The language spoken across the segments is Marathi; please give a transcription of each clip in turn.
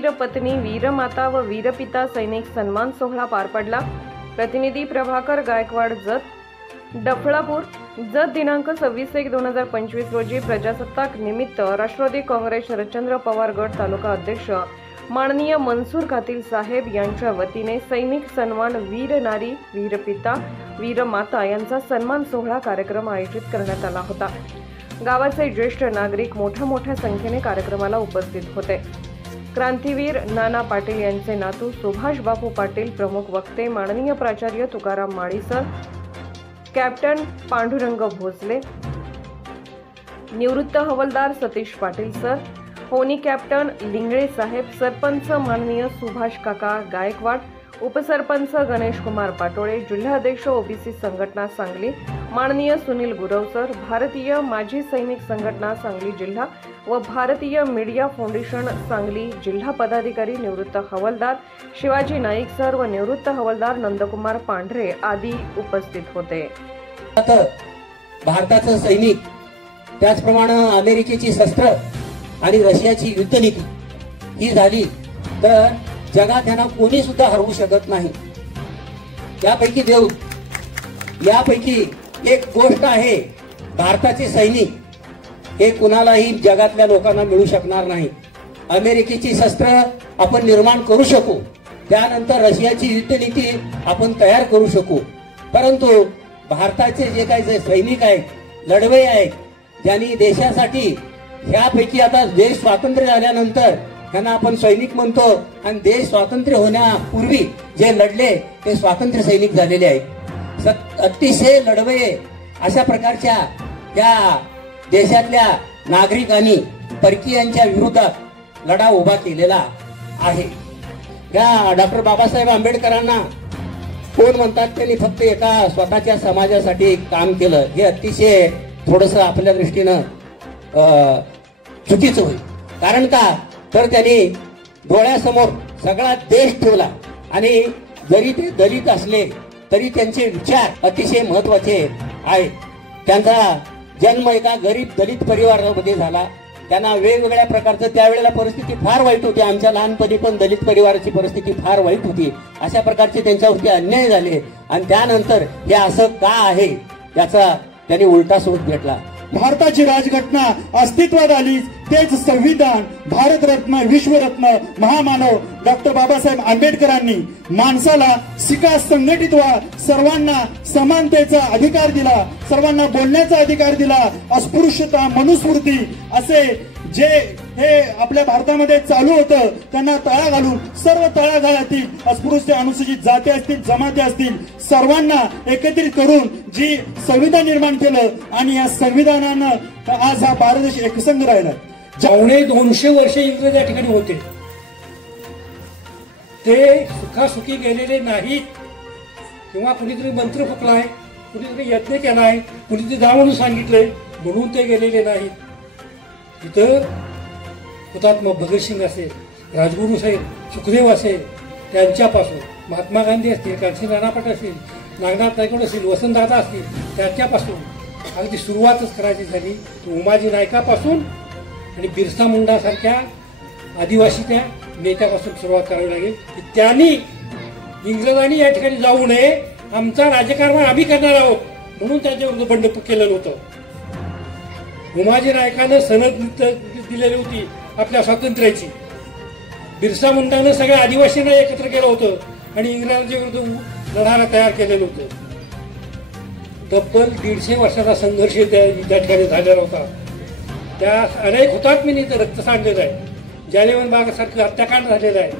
वीरपत्नी वीरमाता व वीरपिता सैनिक सन्मान सोहळा पार पडला। प्रतिनिधी प्रभाकर गायकवाड जत डफळापूर। जत दिनांक 26/1/2025 रोजी प्रजासत्ताक निमित्त राष्ट्रवादी काँग्रेस शरदचंद्र पवार गट तालुका अध्यक्ष माननीय मनसूर कातील साहेब यांच्या वतीने सैनिक सन्मान वीर नारी वीरपिता वीरमाता यांचा सन्मान सोहळा कार्यक्रम आयोजित करण्यात आला होता। गावाचे ज्येष्ठ नागरिक मोठ्या संख्येने कार्यक्रमाला उपस्थित होते। क्रांतीवीर नाना पाटील यांचे नातू सुभाष बापू पाटील प्रमुख वक्ते माननीय प्राचार्य तुकाराम माळी सर, कॅप्टन पांडुरंग भोसले, निवृत्त हवालदार सतीश पाटील सर, होनी कॅप्टन लिंगळे साहेब, सरपंच माननीय सुभाष काका गायकवाड, उपसरपंच गणेश कुमार पाटोळे, जिल्हाध्यक्ष ओबीसी संघटना सांगली माननीय सुनील गुरव सर, भारतीय माजी सैनिक संघटना सांगली जिल्हा व भारतीय मीडिया फाउंडेशन सांगली जिल्हा पदाधिकारी निवृत्त हवालदार शिवाजी नाईक सर व निवृत्त हवालदार नंदकुमार पांढरे आदी उपस्थित होते। भारताचा सैनिक, त्याचप्रमाणे अमेरिकेची शस्त्र आणि रशियाची युद्धनीती ही झाली तर जगात त्यांना कोणी सुद्धा हरवू शकत नाही। यापैकी देव, यापैकी एक गोष्ट आहे, भारताचे सैनिक हे कुणालाही जगातल्या लोकांना मिळू शकणार नाही। अमेरिकेची शस्त्र आपण निर्माण करू शकू, त्यानंतर रशियाची युद्धनीती आपण तयार करू शकू, परंतु भारताचे जे काही सैनिक आहेत, लढवई आहेत, ज्यांनी देशासाठी ह्यापैकी आता देश स्वातंत्र्य झाल्यानंतर त्यांना आपण सैनिक म्हणतो आणि देश स्वातंत्र्य होण्यापूर्वी जे लढले ते स्वातंत्र्य सैनिक झालेले आहेत। अतिशय लढवये अशा प्रकारच्या या देशातल्या नागरिकांनी परकीयांच्या विरोधात लढा उभा केलेला आहे। या डॉक्टर बाबासाहेब आंबेडकरांना कोण म्हणतात, त्यांनी फक्त एका स्वतःच्या समाजासाठी काम केलं, हे अतिशय थोडस आपल्या दृष्टीनं चुकीचं होईल। कारण का तर त्यांनी डोळ्यासमोर सगळा देश ठेवला आणि जरी ते दलित असले तरी त्यांचे विचार अतिशय महत्वाचे आहेत। त्यांचा जन्म एका गरीब दलित परिवारामध्ये झाला। त्यांना वेगवेगळ्या प्रकारचं त्यावेळेला परिस्थिती फार वाईट होती, आमच्या लहानपणी पण दलित परिवाराची परिस्थिती फार वाईट होती। अशा प्रकारचे त्यांच्यावरती अन्याय झाले आणि त्यानंतर हे असं का आहे याचा त्यांनी उलटा शोध घेतला। भारताची राजघटना अस्तित्वात आली तेच संविधान, भारतरत्न, विश्वरत्न, महामानव डॉक्टर बाबासाहेब आंबेडकरांनी माणसाला शिका, संघटित व्हा, सर्वांना समानतेचा अधिकार दिला, सर्वांना बोलण्याचा अधिकार दिला, अस्पृश्यता, मनुस्मृती असे जे हे आपल्या भारतामध्ये चालू होतं त्यांना तळा घालून सर्व तळागाळातील अस्पृश्य, अनुसूचित जाती असतील, जमाती असतील, सर्वांना एकत्रित करून जी संविधान निर्माण केलं आणि या संविधानानं आज हा भारत देश एकसंघ राहिला। 200 वर्ष इंग्रज या ठिकाणी होते, ते सुखासुखी गेलेले नाहीत किंवा कुणीतरी मंत्र फुकलाय, कुणीतरी यज्ञ केलाय, कुणीतरी जा म्हणून सांगितलंय म्हणून ते गेलेले नाहीत। इथं हुतात्मा भगतसिंग असेल, राजगुरू साहेब, सुखदेव असेल, त्यांच्यापासून महात्मा गांधी असतील, कांशी नाना पाटील असतील, नागनाथ नायकवाड असतील, वसंतदादा असतील, त्यांच्यापासून अगदी सुरुवातच करायची झाली उमाजी नायकापासून आणि बिरसा मुंडा सारख्या आदिवासी त्या नेत्यापासून सुरुवात करावी लागेल की त्यांनी इंग्रजांनी या ठिकाणी जाऊ नये, आमचा राजकारभार आम्ही करणार आहोत म्हणून त्यांच्यावर बंड केलेलं होतं। उमाजी नायकानं सनद दिलेली होती आपल्या स्वातंत्र्याची, बिरसा मुंडानं सगळ्या आदिवासींना एकत्र केलं होतं आणि इंग्रजांच्या विरुद्ध लढायला तयार केलेलं होतं। तब्बल 150 वर्षाचा संघर्ष त्या ठिकाणी झालेला होता। त्या अनेक हुतात्म्यांनी रक्त सांडलेलं आहे, जालियनवाला बागसारखं हत्याकांड झालेलं आहे,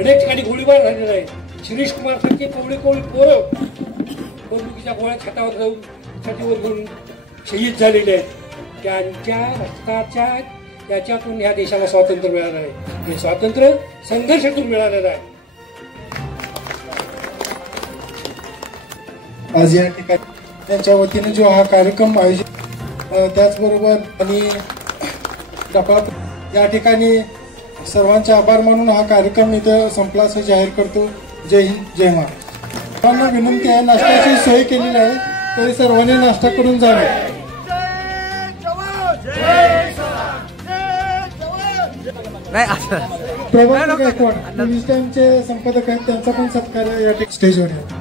अनेक ठिकाणी गोळीबार झालेला आहे, शिरीष कुमार सारखे कोवळी पोरं बंदुकीच्या गोळ्या छातावर जाऊन छातीवर घेऊन शहीद झालेले आहेत। त्यांच्या रक्ताच्या त्याच्यातून या देशाला स्वातंत्र्य मिळालं आहे, हे स्वातंत्र्य संघर्षातून मिळालेलं आहे। आज या ठिकाणी त्यांच्या वतीने जो हा कार्यक्रम आयोजित, त्याचबरोबर आणि या ठिकाणी सर्वांचे आभार मानून हा कार्यक्रम इथं संपला असं जाहीर करतो। जय हिंद, जय महाराष्ट्र। सर्वांना विनंती आहे, नाश्त्याची सोय केलेली आहे तरी सर्वांनी नाश्ता करून जावे। नाही प्रभाकर गायकवाड न्यूज टाइमचे संपादक आहेत, त्यांचा पण सत्कार या स्टेजवर आहे.